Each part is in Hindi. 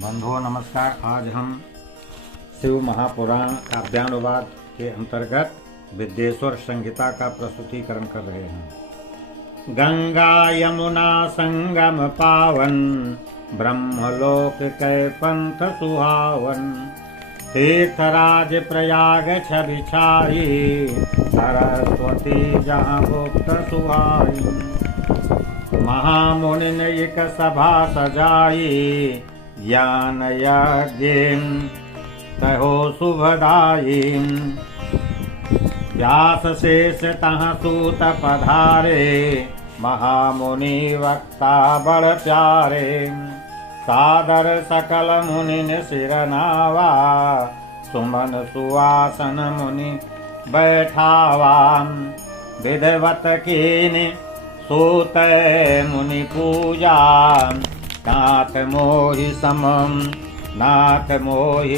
बंधुओं नमस्कार। आज हम शिव महापुराण काव्यानुवाद के अंतर्गत विद्येश्वर संहिता का प्रस्तुतिकरण कर रहे हैं। गंगा यमुना संगम पावन, ब्रह्मलोक कै पंथ सुहावन। तीर्थराज प्रयाग छवि छाई, सरस्वती जहाँ गुप्त सुहाई। महामुनि ने एक सभा सजाई, ज्ञान यज्ञ कहो शुभदायी। व्यास शेष तहाँ सूत पधारे, महामुनि वक्ता बड़ प्यारे। सादर सकल मुनि ने सिर नावा, सुमन सुवासन मुनि बैठावा। विधवत कीन सूत मुनि पूजा, नाथ मोहि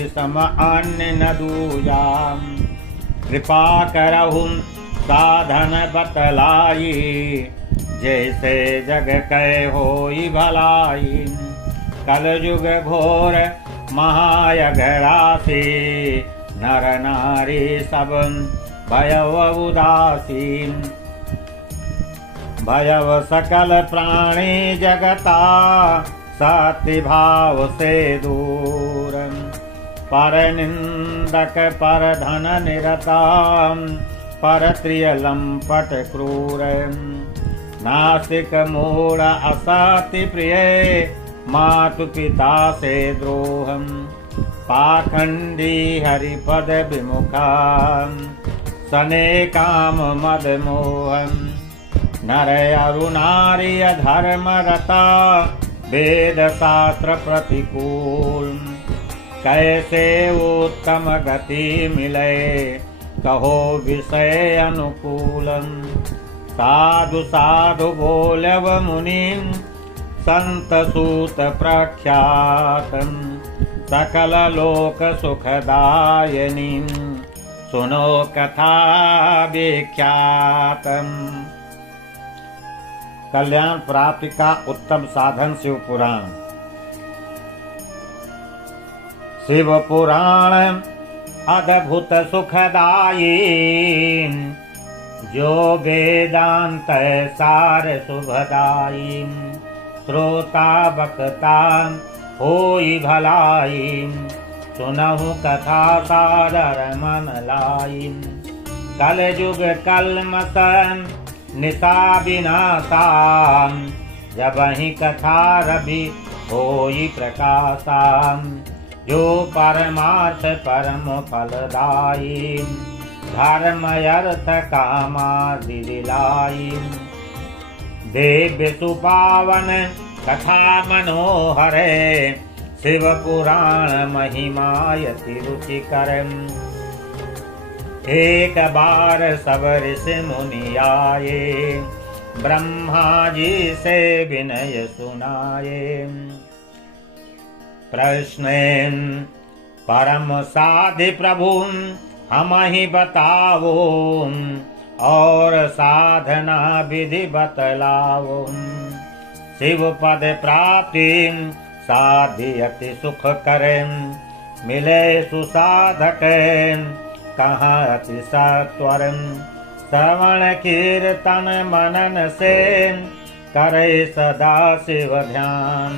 सम अन्य न दूजा। कृपा करहु साधन बतलाई, जैसे जग कै होई भलाई। कलयुग घोर महायघरासी, नर नारी सब भयव उदासी। भयव सकल प्राणी जगता, सत्य भाव से दूर। पर निंदक पर धन निरता, पर त्रिय लंपट क्रूर। नास्तिक मूढ़ असत्य प्रिय, मातु पिता से द्रोहम। पाखंडी हरिपद विमुखा, सने काम मद मोहम। नर अरु नारी धर्म रता, वेद शास्त्र प्रतिकूल। कैसे उत्तम गति मिले, कहो विषय अनुकूल। साधु साधु बोलव मुनि, संत सूत प्रख्यात। सकल लोक सुखदायिनी, सुनो कथा विख्यात। कल्याण प्राप्ति का उत्तम साधन शिव पुराण। शिव पुराण अद्भुत सुखदायी, जो वेदांत सार शुभदायी। श्रोता बक्ता होई भलाई, सुनहु कथा सादर मन लाई। कलयुग कलमस निशा विनाशा, जबहि कथा रवि होई प्रकाशा। जो परमार्थ परम फलदायी, धर्म अर्थ कामादि दिलाई। दिव्य सुपावन कथा मनोहरे, शिव पुराण महिमायति रुचिकर। एक बार सब ऋषि मुनि आए, ब्रह्मा जी से विनय सुनाए। प्रश्न परम साधि प्रभु हम ही बताओ, और साधना विधि बतलाओ। शिव पद प्राप्ति साधि अति सुख करें, मिले सुसाधक कहाँ अति सत्वर। श्रवण कीर्तन मनन से, करे सदा शिव ध्यान।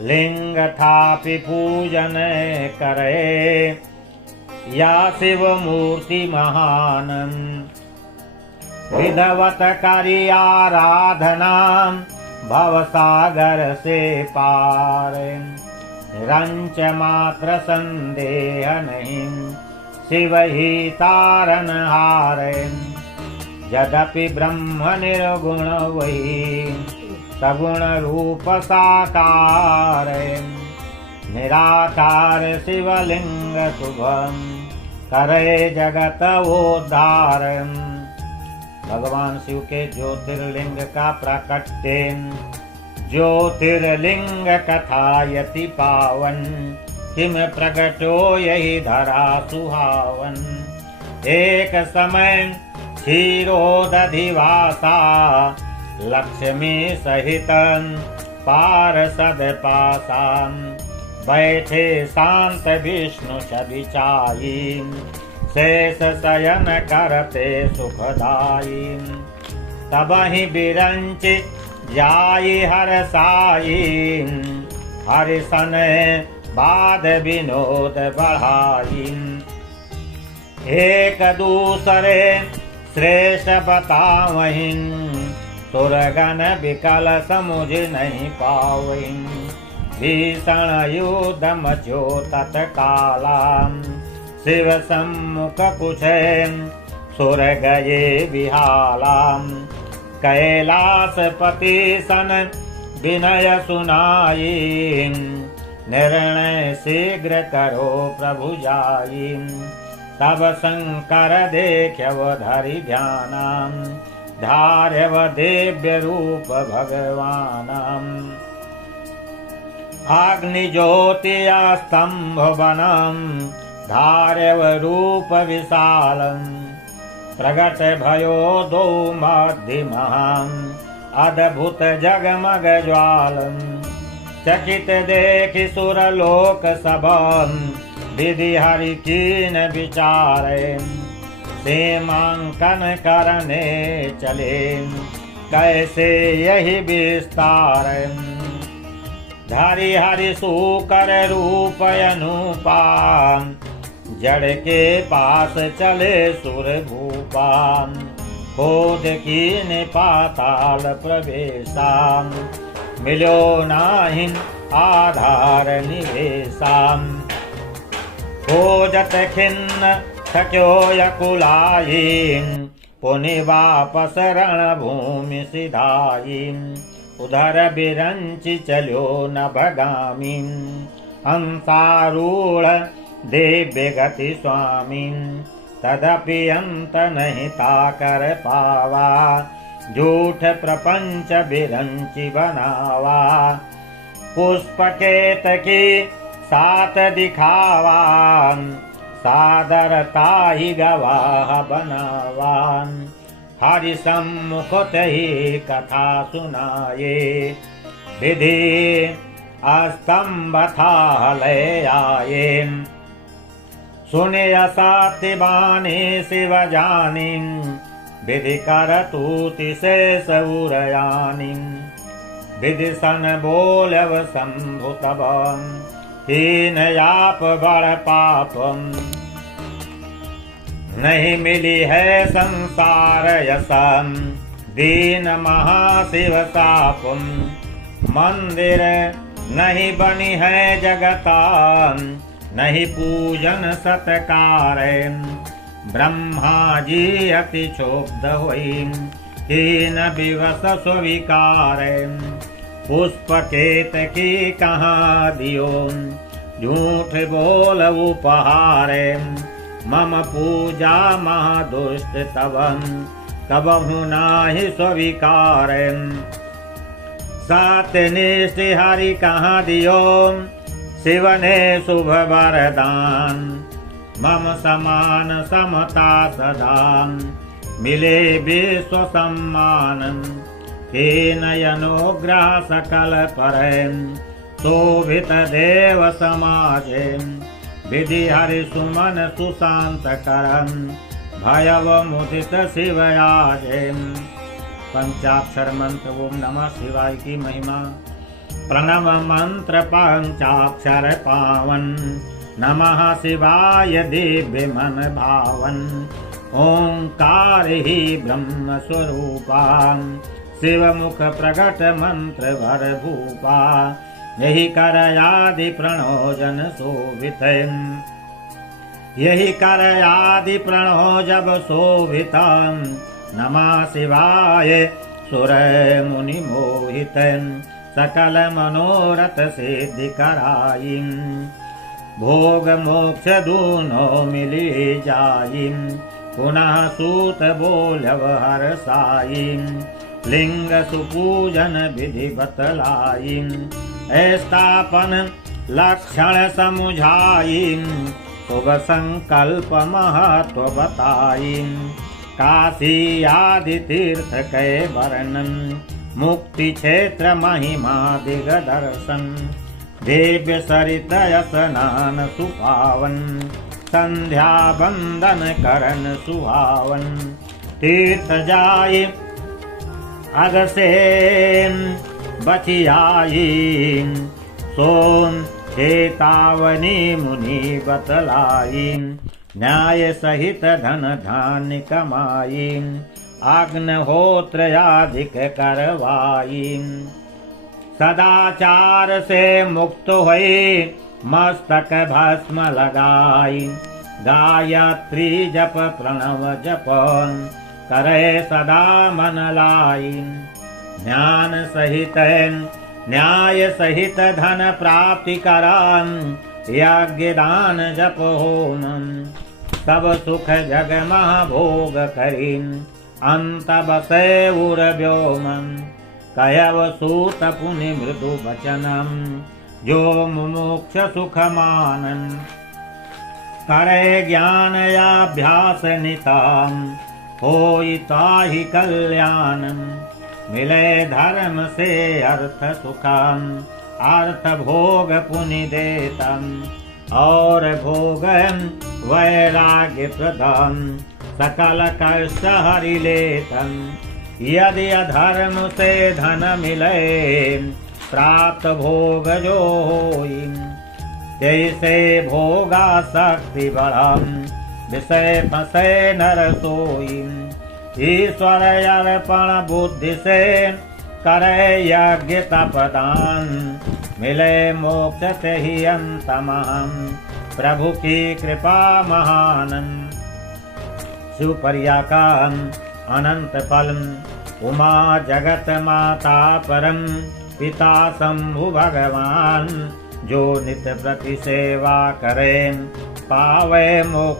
लिंग थापि पूजन करे, या शिव मूर्ति महान। विधवत करी आराधना, भव सागर से पार। रंच मात्र संदेह नहीं, शिव ही तारन हारे। यद्यपि ब्रह्म निर्गुण वही, सगुण रूप साकार। निराकार शिवलिंग शुभम, करे जगत उद्धार। भगवान शिव के ज्योतिर्लिंग का प्राकट्य। ज्योतिर्लिंग कथा यति पावन, किम प्रगटो यही धरा सुहावन। एक समय क्षीरोदधिवासा, लक्ष्मी सहित पार्षद पासां बैठे शांत विष्णु छवि चाई शेष शयन करते सुखदाई तबहि बिरंच जाई हरसाई हरिसन बाद विनोद बढ़ाई एक दूसरे श्रेष्ठ बतावहीं सुरगन विकल समुझ नहीं पावहीं भीषण युद्ध मचो तत्काला शिव सम्मुख पूछे सुर गए विहाला कैलासपति सन विनय सुनाई निर्णय शीघ्र करो प्रभु जाई तब शंकर देख्यव धरि ध्यानम धार्यव दिव्य रूप भगवानम अग्नि ज्योति स्तंभ वनम धार्यव रूप विशालम प्रगट भयो दो मध्यमहम अद्भुत जगमग ज्वालम चकित देखि सुरलोक सबम विधि हरि कीन विचारे सीमांकन करने चले कैसे यही विस्तार धरि हरि सूकर रूप अनुपा जड़ के पास चले सुर भूपा खोद कीन पाताल प्रवेशा मिलो नाहिं आधार निवेशा खोजत खिन्न थक्यो यकुलायीं पुनि वापस रणभूमि सिधायीं उधर बिरंचि चलो नभगामीं हंसारूढ़ दिव्य गति स्वामीं तदपि अंत नहीं ताकर पावा झूठ प्रपंच बिरंचि बनावा पुष्पकेत की सात दिखावा सादरता ही गवाह बनावान हरि सम्मुख ही कथा सुनाये विधि अस्तंभ था ले आये सुने असत्य बानी शिव जानी विधि करतूति से सौरयानी विधि सन बोलव शंभु तब हीन याप बड़ पापम नहीं मिली है संसार यसम दीन महाशिव सापम मंदिर नहीं बनी है जगता नहीं पूजन सत्कार ब्रह्मा जी अति क्षोभ हुई हीन विवश स्वीकार पुष्पकेत की कहाँ दियो झूठ बोल उपहार मम पूजा महादुष्ट तवम कबहु नाही स्वीकार सत्यनिष्ठ हरि कहाँ दियो शिव ने शुभ वरदान मम समान समता सदा मिले विश्व सम्मान नयनोग्रह सकल पर शोभित देव समाज विधि हरि सुमन सुशांत करम भयव मुदित शिवयाज पंचाक्षर मंत्र ओम नमः शिवाय की महिमा प्रणव मंत्र पंचाक्षर पावन नमः शिवाय दिव्य मन भावन ओंकार ही ब्रह्म स्वरूपा शिव मुख प्रगट मंत्र भर भूपा यही कर आदि प्रणो जन शोभित यही कर आदि प्रणो जब शोभित नमः शिवाय सुर मुनि मोहित सकल मनोरथ सिद्धि कराई भोग मोक्ष दूनो मिली जाई पुनः सूत बोलव हर साई लिंग सुपूजन विधि बतलाई स्थापन लक्षण समुझाई शुभ संकल्प महत्व बताई काशी आदि तीर्थ के वर्णन मुक्ति क्षेत्र महिमा दिग्दर्शन दिव्य सरित स्नान सुपावन संध्या बंदन करन सुहावन तीर्थ जाय अग से बचियाई सोम चेतावनी मुनि बतलाई न्याय सहित धन धान्य कमाई अग्निहोत्र अधिक करवाई सदाचार से मुक्त हुई मस्तक भस्म लगाई गायत्री जप प्रणव जप करे सदा मन लाई ज्ञान सहित न्याय सहित धन प्राप्ति करान यज्ञ दान जप होम सब सुख जग महाभोग करीन अंत बसे उर व्योम कयव सूत पुनि मृदु वचनम जो मुमुक्ष सुख मानन करे ज्ञान याभ्यास निताम होई ताहि कल्याणम मिले धर्म से अर्थ सुखम अर्थ भोग पुनि देतम और भोग वैराग्य प्रदम सकल कष्ट हरि लेतम यदि अधर्म से धन मिले प्राप्त भोग जो होई जैसे भोगा शक्ति बढ़म विषय फसे नर सोई ईश्वर अर्पण बुद्धि से करे यज्ञ तपदान मिले मोक्ष से ही अंतमहम प्रभु की कृपा महानन शिवपर्या का अनंत फलम उमा जगत माता परम पिता शंभु भगवान जो नित्य प्रति सेवा करे पावे मोक्ष